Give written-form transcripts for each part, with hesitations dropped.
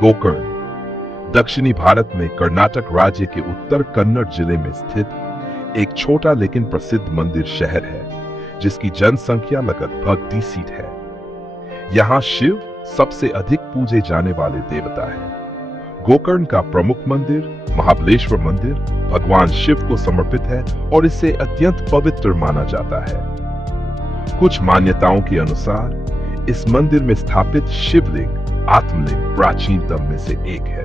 गोकर्ण दक्षिणी भारत में कर्नाटक राज्य के उत्तर कन्नड़ जिले में स्थित एक छोटा लेकिन प्रसिद्ध मंदिर शहर है, जिसकी जनसंख्या लगभग 20 है। यहाँ शिव सबसे अधिक पूजे जाने वाले देवता है। गोकर्ण का प्रमुख मंदिर महाबलेश्वर मंदिर भगवान शिव को समर्पित है और इसे अत्यंत पवित्र माना जाता है। कुछ मान्यताओं के अनुसार इस मंदिर में स्थापित शिवलिंग आत्मलिंग प्राचीनतम में से एक है।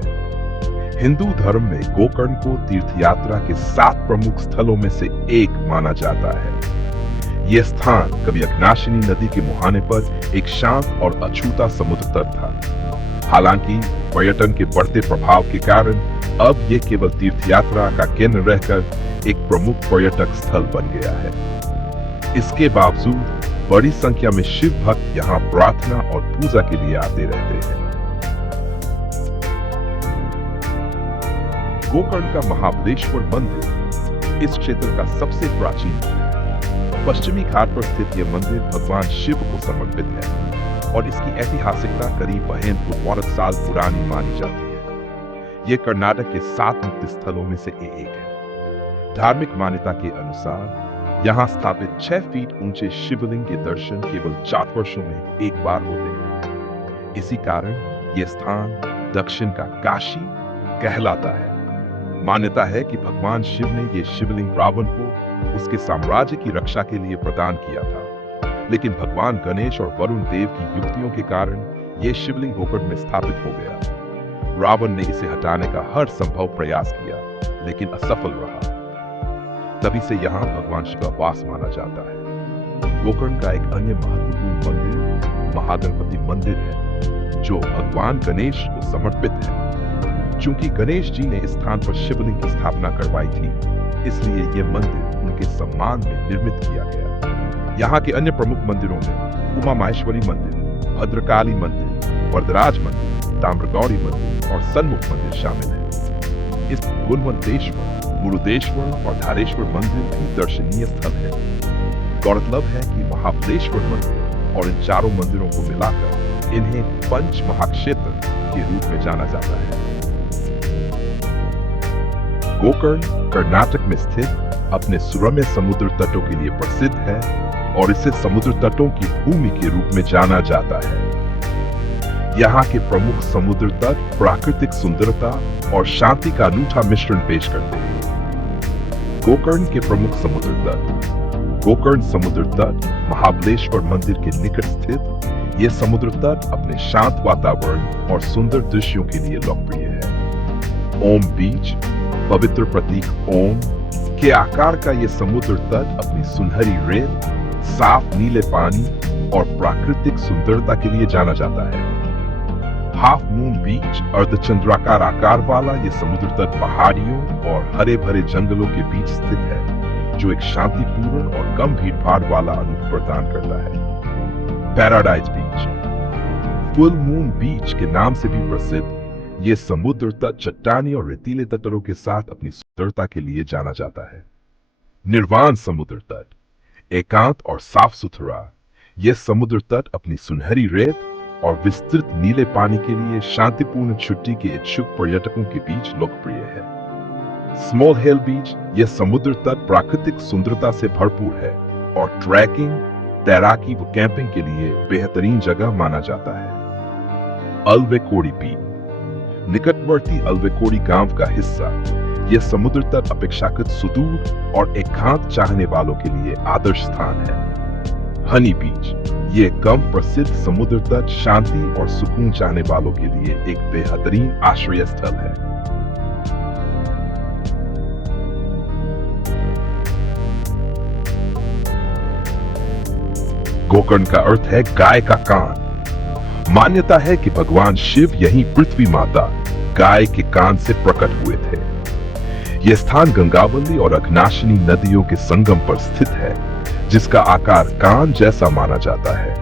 हिंदू धर्म में गोकर्ण को तीर्थयात्रा के 7 प्रमुख स्थलों में से एक माना जाता है। यह स्थान कभी अघनाशिनी नदी के मुहाने पर एक शांत और अछूता समुद्र तट था। हालांकि पर्यटन के बढ़ते प्रभाव के कारण अब यह केवल तीर्थयात्रा का केंद्र रहकर एक प्रमुख पर्यटक स्थल बन गया है। इसके बावजूद बड़ी संख्या में शिव भक्त यहाँ प्रार्थना और पूजा के लिए आते रहते हैं। गोकर्ण का महाबलेश्वर मंदिर इस क्षेत्र का सबसे प्राचीन मंदिर है। पश्चिमी घाट पर स्थित यह मंदिर भगवान शिव को समर्पित है और इसकी ऐतिहासिकता करीब 1200 साल पुरानी मानी जाती है। यह कर्नाटक के 7 मुक्त स्थलों में से एक है। धार्मिक मान्यता के अनुसार यहाँ स्थापित 6 फीट ऊंचे शिवलिंग के दर्शन केवल 4 वर्षों में एक बार होते हैं। इसी कारण यह स्थान दक्षिण का काशी कहलाता है। मान्यता है कि भगवान शिव ने यह शिवलिंग रावण को उसके साम्राज्य की रक्षा के लिए प्रदान किया था, लेकिन भगवान गणेश और वरुण देव की युक्तियों के कारण यह शिवलिंग गोकर्ण में स्थापित हो गया। रावण ने इसे हटाने का हर संभव प्रयास किया, लेकिन असफल रहा। तभी से यहाँ भगवान शिव का वास माना जाता है। गोकर्ण का एक अन्य महत्वपूर्ण मंदिर महागणपति मंदिर है, जो भगवान गणेश को समर्पित है। चूंकि गणेश जी ने इस स्थान पर शिवलिंग की स्थापना करवाई थी, इसलिए यह मंदिर उनके सम्मान में निर्मित किया गया। यहाँ के अन्य प्रमुख मंदिरों में उमा माहेश्वरी मंदिर, भद्रकाली मंदिर, वरदराज मंदिर, ताम्रगौड़ी मंदिर और सन्मुख मंदिर शामिल है। इस गुणवंतेश्वर, मुरुदेश्वर और धारेश्वर मंदिर भी दर्शनीय स्थल है। गौरतलब है कि महाबलेश्वर मंदिर और इन चारों मंदिरों को मिलाकर इन्हें पंच महाक्षेत्र के रूप में जाना जाता है। गोकर्ण कर्नाटक में स्थित अपने सुरम्य समुद्र तटों के लिए प्रसिद्ध है और इसे समुद्र तटों की भूमि के रूप में जाना जाता है। यहाँ के प्रमुख समुद्र तट प्राकृतिक सुंदरता और शांति का अनूठा मिश्रण पेश करते हैं। गोकर्ण के प्रमुख समुद्र तट गोकर्ण समुद्र तट महाबलेश्वर मंदिर के निकट स्थित यह समुद्र तट अपने शांत वातावरण और सुंदर दृश्यों के लिए लोकप्रिय है। ओम बीच, पवित्र प्रतीक ओम के आकार का यह समुद्र तट अपनी सुनहरी रेत, साफ नीले पानी और प्राकृतिक सुंदरता के लिए जाना जाता है। हाफ मून बीच अर्धचंद्राकार आकार वाला यह समुद्र तट पहाड़ियों और हरे भरे जंगलों के बीच स्थित है, जो एक शांतिपूर्ण और कम भीड़भाड़ वाला अनुभव प्रदान करता है। पैराडाइज बीच फुल मून बीच के नाम से भी प्रसिद्ध यह समुद्र तट चट्टानी और रेतीले तटों के साथ अपनी सुंदरता के लिए जाना जाता है। निर्वाण समुद्र तट एकांत और साफ सुथरा, यह समुद्र तट अपनी सुनहरी रेत और विस्तृत नीले पानी के लिए शांतिपूर्ण छुट्टी के इच्छुक पर्यटकों के बीच लोकप्रिय है। स्मॉल हिल बीच यह समुद्र तट प्राकृतिक सुंदरता से भरपूर है और ट्रैकिंग, तैराकी व कैंपिंग के लिए बेहतरीन जगह माना जाता है। अल्वेकोड़ी बीच निकटवर्ती अल्वेकोड़ी गांव का हिस्सा, यह समुद्र तट अपेक्षाकृत सुदूर और एकांत चाहने वालों के लिए आदर्श स्थान है। हनी बीच यह कम प्रसिद्ध समुद्र तट शांति और सुकून चाहने वालों के लिए एक बेहतरीन आश्रय स्थल है। गोकर्ण का अर्थ है गाय का कान। मान्यता है कि भगवान शिव यहीं पृथ्वी माता गाय के कान से प्रकट हुए थे। यह स्थान गंगावली और अघनाशिनी नदियों के संगम पर स्थित है, जिसका आकार कान जैसा माना जाता है।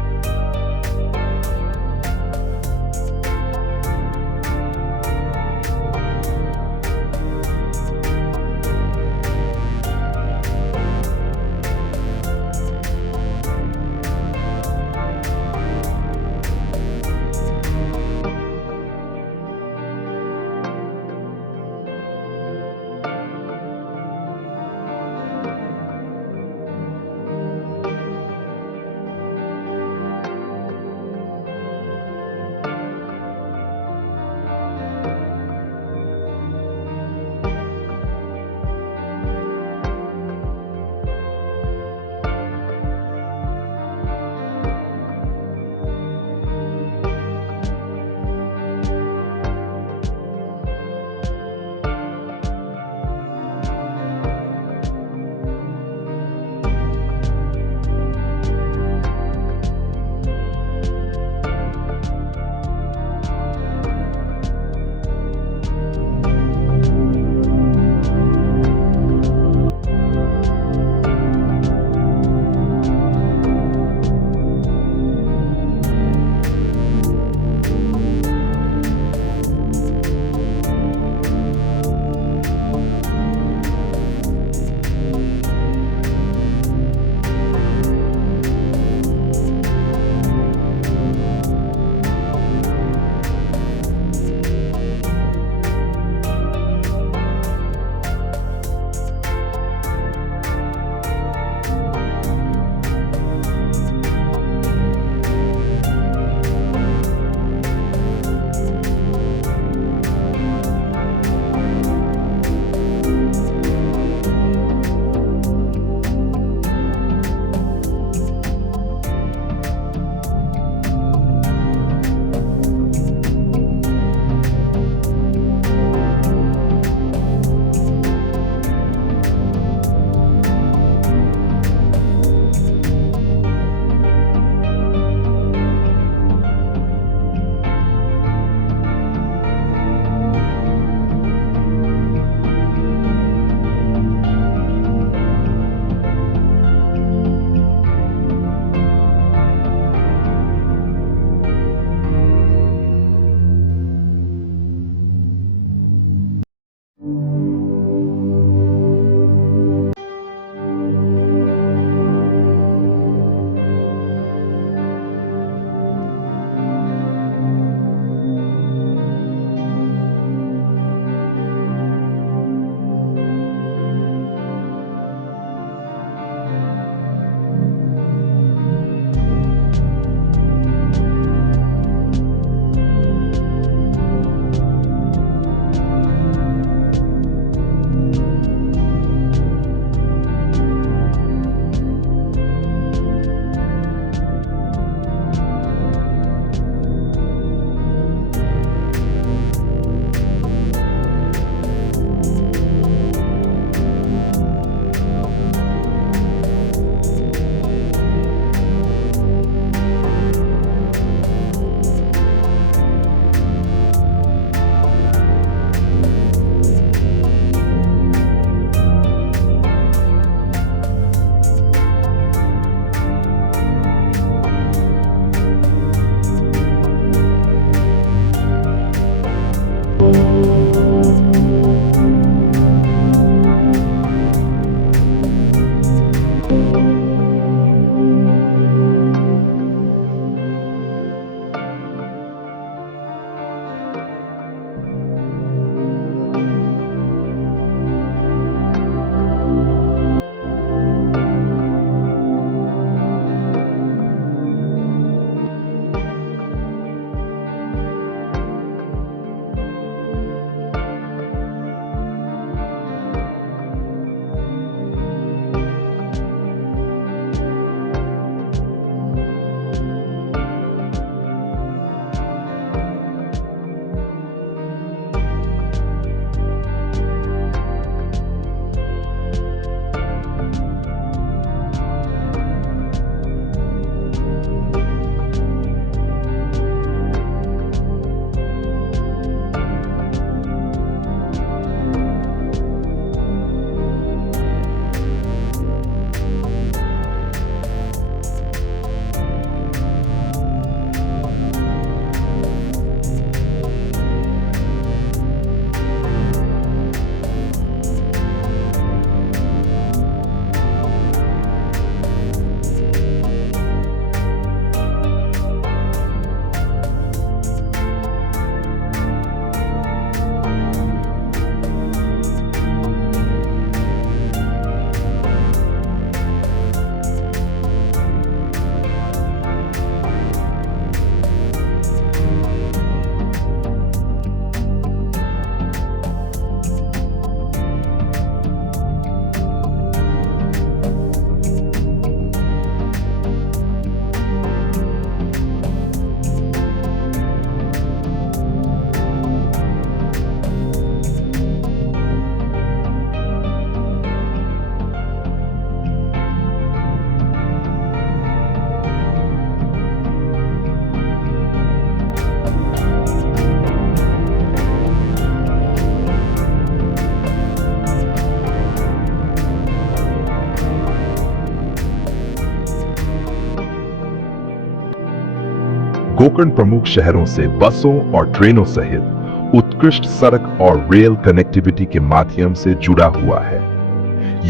गोकर्ण प्रमुख शहरों से बसों और ट्रेनों सहित उत्कृष्ट सड़क और रेल कनेक्टिविटी के माध्यम से जुड़ा हुआ है।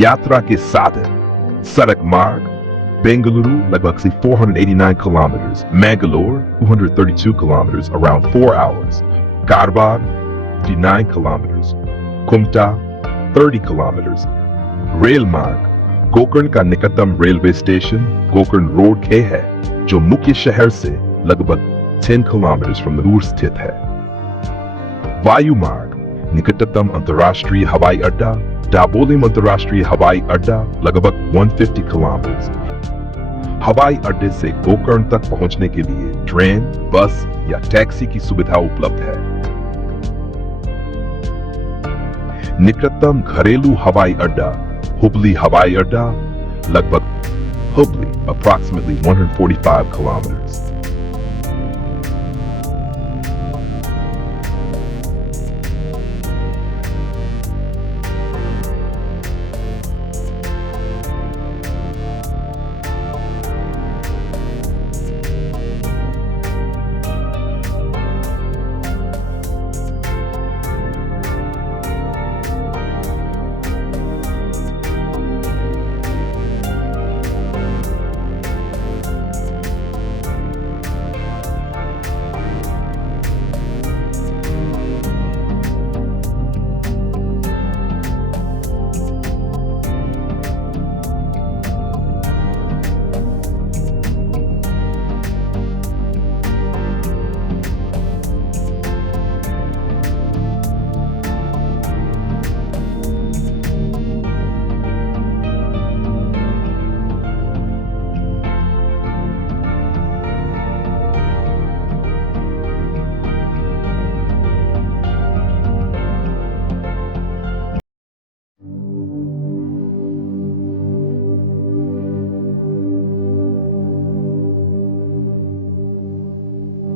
यात्रा के साधन: सड़क मार्ग बेंगलुरु लगभग 489 kilometers, Mangalore 232 kilometers, around 4 hours, Karbar 59 kilometers, Kumta 30 kilometers. Rail मार्ग: गोकर्ण का निकटतम रेलवे स्टेशन गोकर्ण रोड के है, जो मुख्य शहर से लगभग 10 kilometers from दूर स्थित है। वायु मार्ग: निकटतम अंतर्राष्ट्रीय हवाई अड्डा डाबोलिम अंतर्राष्ट्रीय हवाई अड्डा लगभग 150 किलोमीटर। हवाई अड्डे से गोकर्ण तक पहुंचने के लिए ट्रेन, बस या टैक्सी की सुविधा उपलब्ध है। निकटतम घरेलू हवाई अड्डा हुबली हवाई अड्डा लगभग हुबली approximately 145 kilometers।